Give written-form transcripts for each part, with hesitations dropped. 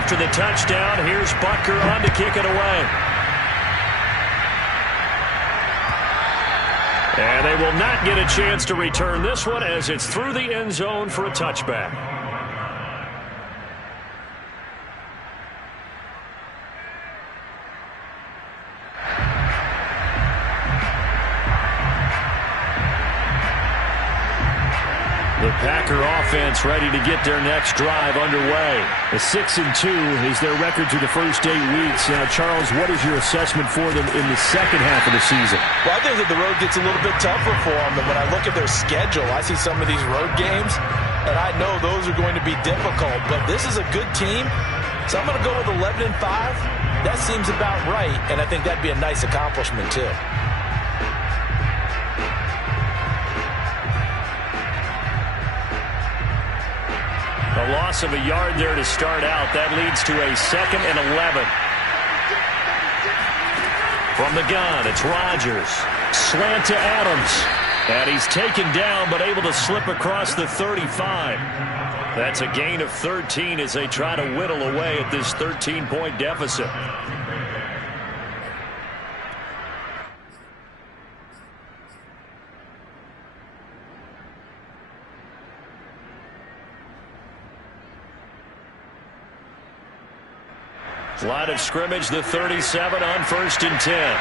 after the touchdown. Here's Butker on to kick it away. And they will not get a chance to return this one as it's through the end zone for a touchback. The Packer offense ready to get their next drive underway. A 6-2 is their record through the first 8 weeks. Now, Charles, what is your assessment for them in the second half of the season? Well, I think that the road gets a little bit tougher for them. And when I look at their schedule, I see some of these road games, and I know those are going to be difficult. But this is a good team, so I'm going to go with 11-5. That seems about right, and I think that'd be a nice accomplishment, too. A loss of a yard there to start out. That leads to a 2nd and 11. From the gun, it's Rodgers. Slant to Adams. And he's taken down, but able to slip across the 35. That's a gain of 13 as they try to whittle away at this 13-point deficit. Line of scrimmage, the 37 on 1st and 10.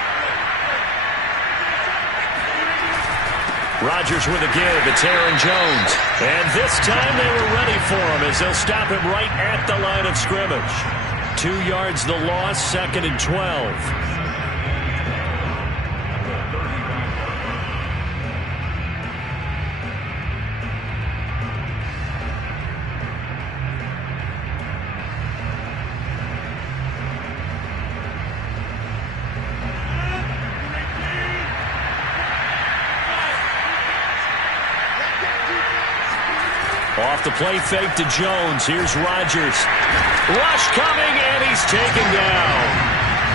Rodgers with a give. It's Aaron Jones. And this time they were ready for him as they'll stop him right at the line of scrimmage. 2 yards the loss, 2nd and 12. Off the play fake to Jones. Here's Rodgers. Rush coming, and he's taken down.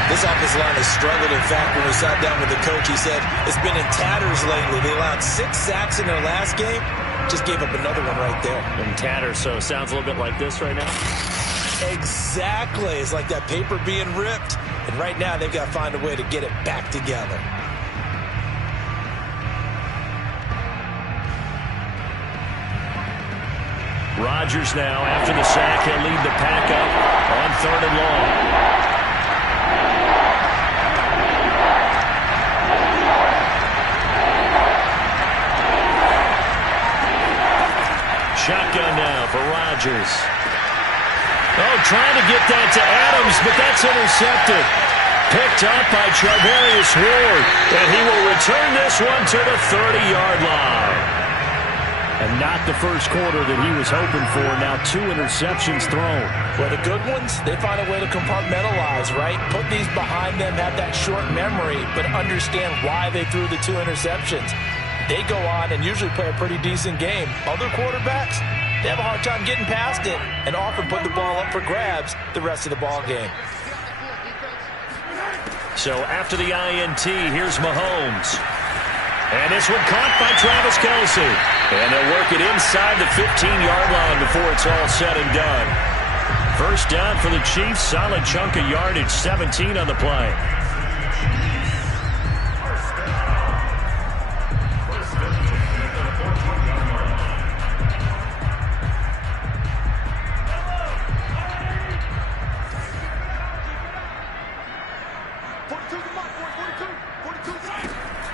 This offensive line has struggled. In fact, when we sat down with the coach, he said it's been in tatters lately. They allowed 6 sacks in their last game. Just gave up another one right there. In tatters, so it sounds a little bit like this right now? Exactly. It's like that paper being ripped. And right now, they've got to find a way to get it back together. Rodgers now, after the sack, he'll lead the pack up on 3rd and long. Shotgun now for Rodgers. Oh, trying to get that to Adams, but that's intercepted. Picked up by Charvarius Ward, and he will return this one to the 30-yard line. And not the first quarter that he was hoping for. Now 2 interceptions thrown. Well, the good ones, they find a way to compartmentalize, right? Put these behind them, have that short memory, but understand why they threw the 2 interceptions. They go on and usually play a pretty decent game. Other quarterbacks, they have a hard time getting past it and often put the ball up for grabs the rest of the ball game. So after the INT, here's Mahomes. And this one caught by Travis Kelce. And they'll work it inside the 15-yard line before it's all said and done. First down for the Chiefs. Solid chunk of yardage. 17 on the play.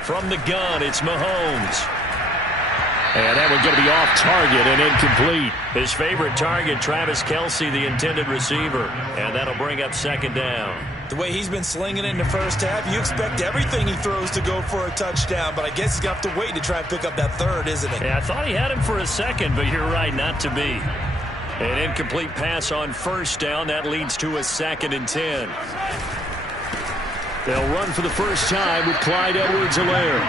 From the gun, it's Mahomes. And that one's going to be off target and incomplete. His favorite target, Travis Kelce, the intended receiver. And that'll bring up 2nd down. The way he's been slinging it in the first half, you expect everything he throws to go for a touchdown. But I guess he's got to wait to try and pick up that 3rd, isn't he? Yeah, I thought he had him for a 2nd, but you're right, not to be. An incomplete pass on 1st down. That leads to a 2nd and 10. They'll run for the first time with Clyde Edwards-Helaire.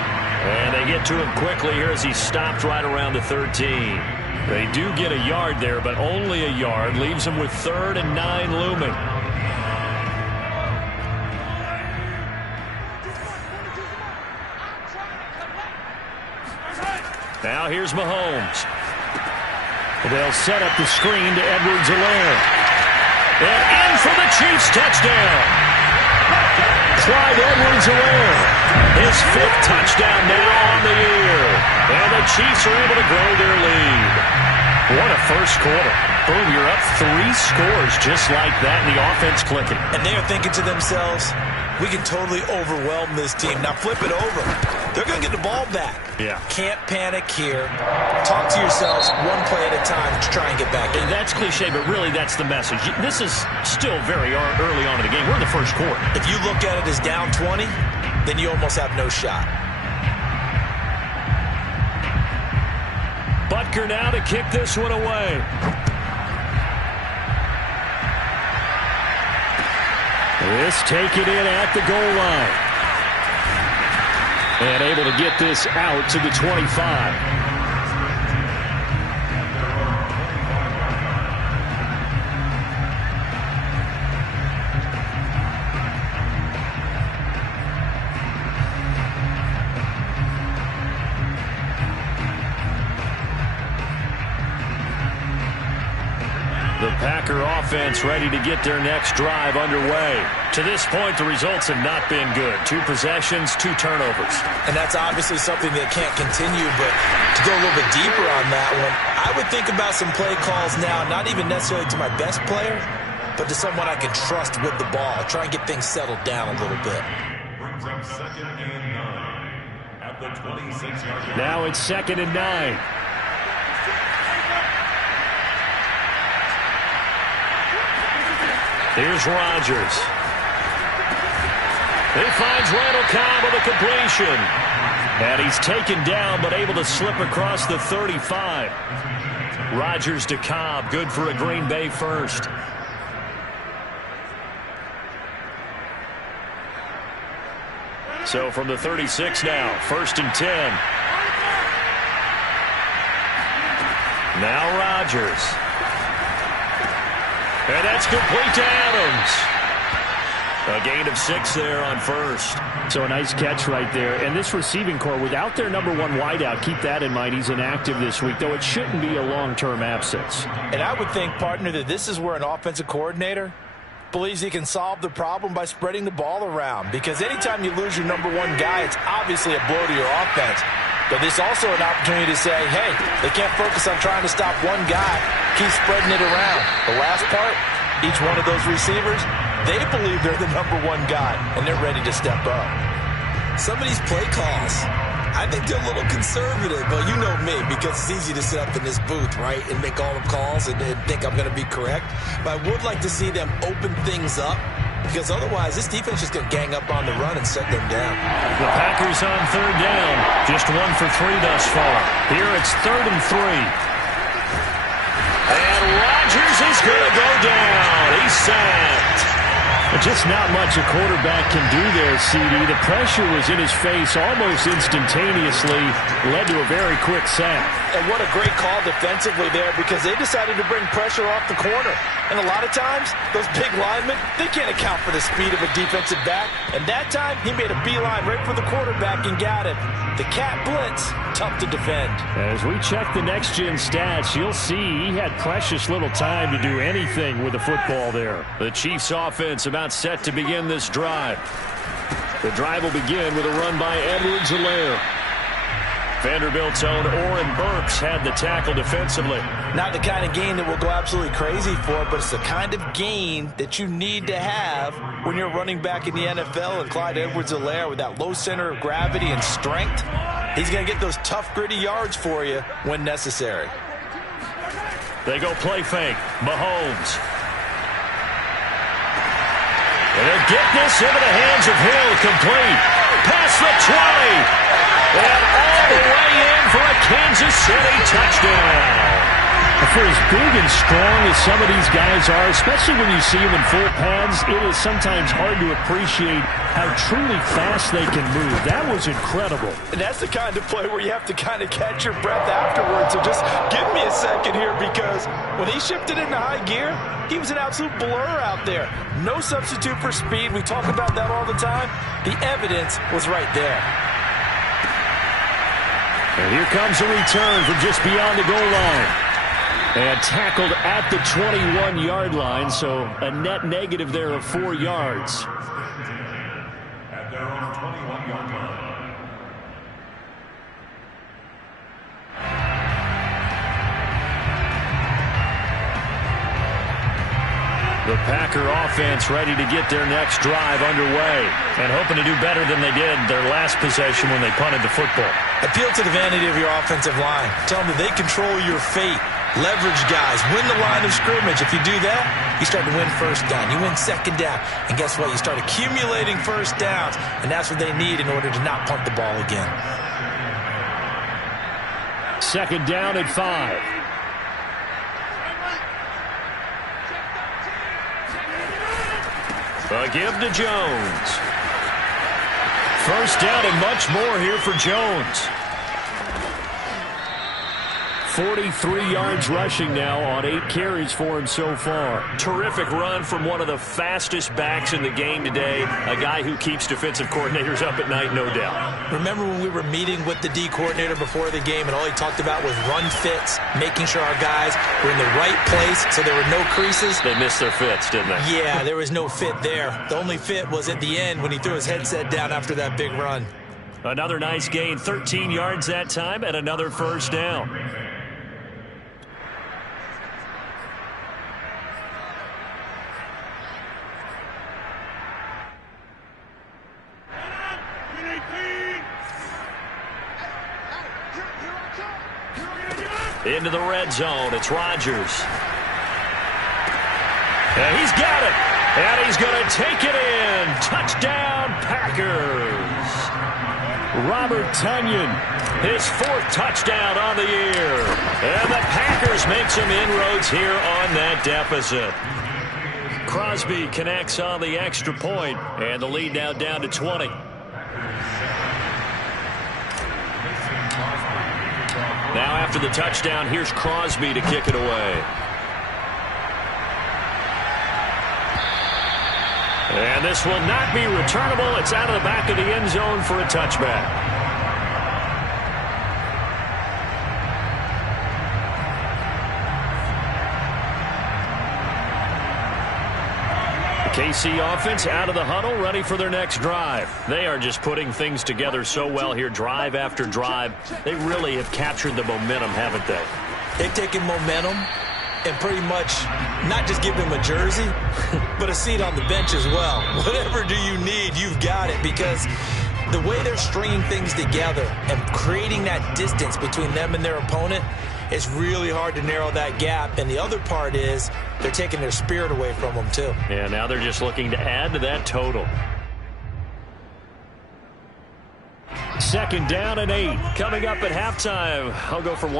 And they get to him quickly here as he stopped right around the 13. They do get a yard there, but only a yard. Leaves them with 3rd and 9 looming. Now here's Mahomes. They'll set up the screen to Edwards-Helaire. And in for the Chiefs touchdown. Clyde Edwards-Helaire, his 5th touchdown now on the year. And the Chiefs are able to grow their lead. What a first quarter. Boom, you're up 3 scores just like that, and the offense clicking. And they're thinking to themselves, we can totally overwhelm this team. Now flip it over. They're going to get the ball back. Yeah. Can't panic here. Talk to yourselves one play at a time to try and get back in. And that's cliche, but really that's the message. This is still very early on in the game. We're in the first quarter. If you look at it as down 20, then you almost have no shot. Butker now to kick this one away. This taken in at the goal line. And able to get this out to the 25. The Packer offense ready to get their next drive underway. To this point, the results have not been good. 2 possessions, 2 turnovers. And that's obviously something that can't continue, but to go a little bit deeper on that one, I would think about some play calls now, not even necessarily to my best player, but to someone I can trust with the ball. Try and get things settled down a little bit. Brings up 2nd and 9 at the 26-yard line. Now it's 2nd and 9. Here's Rodgers. He finds Randall Cobb with a completion. And he's taken down, but able to slip across the 35. Rodgers to Cobb, good for a Green Bay first. So from the 36 now, 1st and 10. Now Rodgers. And that's complete to Adams. A gain of 6 there on first. So a nice catch right there. And this receiving core, without their number 1 wideout, keep that in mind. He's inactive this week, though it shouldn't be a long-term absence. And I would think, partner, that this is where an offensive coordinator believes he can solve the problem by spreading the ball around. Because anytime you lose your number 1 guy, it's obviously a blow to your offense. But there's also an opportunity to say, hey, they can't focus on trying to stop one guy. Keep spreading it around. The last part, each one of those receivers, they believe they're the number 1 guy, and they're ready to step up. Some of these play calls, I think they're a little conservative, but you know me, because it's easy to sit up in this booth, right, and make all the calls and think I'm going to be correct. But I would like to see them open things up, because otherwise this defense is going to gang up on the run and set them down. The Packers on 3rd down, just 1 for 3 thus far. Here it's 3rd and 3. And Rodgers is going to go down. He's sacked. Just not much a quarterback can do there, CD. The pressure was in his face almost instantaneously, led to a very quick sack. And what a great call defensively there, because they decided to bring pressure off the corner. And a lot of times, those big linemen, they can't account for the speed of a defensive back. And that time, he made a beeline right for the quarterback and got it. The cat blitz, tough to defend. As we check the next-gen stats, you'll see he had precious little time to do anything with the football there. The Chiefs' offense about set to begin this drive. The drive will begin with a run by Edwards-Helaire. Vanderbilt's own Oren Burks had the tackle defensively. Not the kind of gain that we'll go absolutely crazy for, but it's the kind of gain that you need to have when you're running back in the NFL. And Clyde Edwards-Helaire, with that low center of gravity and strength, he's going to get those tough, gritty yards for you when necessary. They go play fake. Mahomes. And they'll get this into the hands of Hill, complete. Past the 20. And all the way in for a Kansas City touchdown. For as big and strong as some of these guys are, especially when you see them in full pads, it is sometimes hard to appreciate how truly fast they can move. That was incredible. And that's the kind of play where you have to kind of catch your breath afterwards. So just give me a second here, because when he shifted into high gear, he was an absolute blur out there. No substitute for speed. We talk about that all the time. The evidence was right there. And here comes a return from just beyond the goal line. And tackled at the 21-yard line, so a net negative there of 4 yards. At their own 21-yard line. The Packer offense ready to get their next drive underway and hoping to do better than they did their last possession when they punted the football. Appeal to the vanity of your offensive line. Tell them that they control your fate. Leverage guys. Win the line of scrimmage. If you do that, you start to win first down. You win second down. And guess what? You start accumulating first downs. And that's what they need in order to not punt the ball again. Second down at 5. A give to Jones. First down and much more here for Jones. 43 yards rushing now on 8 carries for him so far. Terrific run from one of the fastest backs in the game today. A guy who keeps defensive coordinators up at night, no doubt. Remember when we were meeting with the D coordinator before the game and all he talked about was run fits, making sure our guys were in the right place so there were no creases? They missed their fits, didn't they? Yeah, there was no fit there. The only fit was at the end when he threw his headset down after that big run. Another nice gain, 13 yards that time, and another first down. Into the red zone. It's Rodgers. And he's got it. And he's going to take it in. Touchdown, Packers. Robert Tonyan, his 4th touchdown on the year. And the Packers make some inroads here on that deficit. Crosby connects on the extra point, and the lead now down to 20. Now after the touchdown, here's Crosby to kick it away. And this will not be returnable. It's out of the back of the end zone for a touchback. KC offense out of the huddle, ready for their next drive. They are just putting things together so well here, drive after drive. They really have captured the momentum, haven't they? They've taken momentum and pretty much not just give them a jersey, but a seat on the bench as well. Whatever do you need, you've got it, because the way they're stringing things together and creating that distance between them and their opponent, it's really hard to narrow that gap. And the other part is they're taking their spirit away from them, too. Yeah, now they're just looking to add to that total. Second down and 8. Coming up at halftime, I'll go for one.